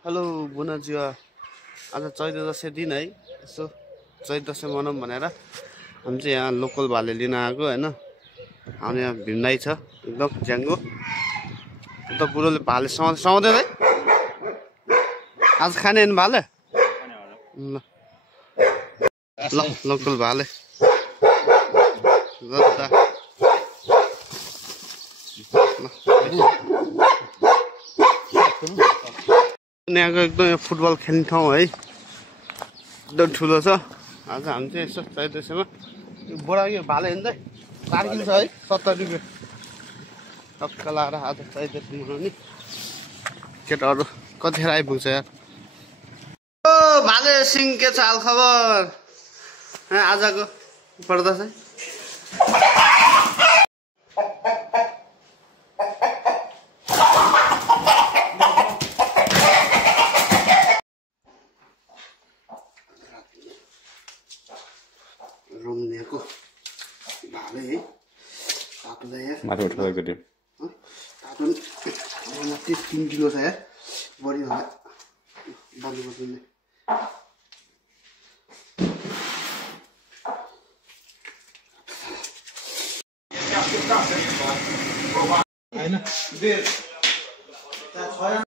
Hello बुनाजुवा आज चैत दशैँ दिन है यसो चैत दशैँ मनाउँ भनेर हामी चाहिँ यहाँ लोकल भाले लिन आएको हैन। हामी यहाँ भिन्दै छ एकदम ज्याङ्गो अन्त बुढोले भाले समाउँदैन है आज खाने हैन भाले ल ल लोकल भाले ल त यहाँको एकदम फुटबल खेल्ने ठाउँ है एकदम ठुलो छ। आज हामी चाहिँ यसो चैत दशैँमा बोरा यो भाले हेर्दै 4 किलो छ है 70 रुपियाँ टक्क लाएर आज चैत दशैँ मनाउने केटाहरू कतिखेर आइपुग्छ यार। ओ भाले सिंह के छ हाल खबर आजको पर्दा चाहिँ रमनियाको भाले है तातोलाई यार माथि उठाएको त्यो तातो मात्रै 3 किलो छ यार बढी होला बाँध्नु पर्दैन हैन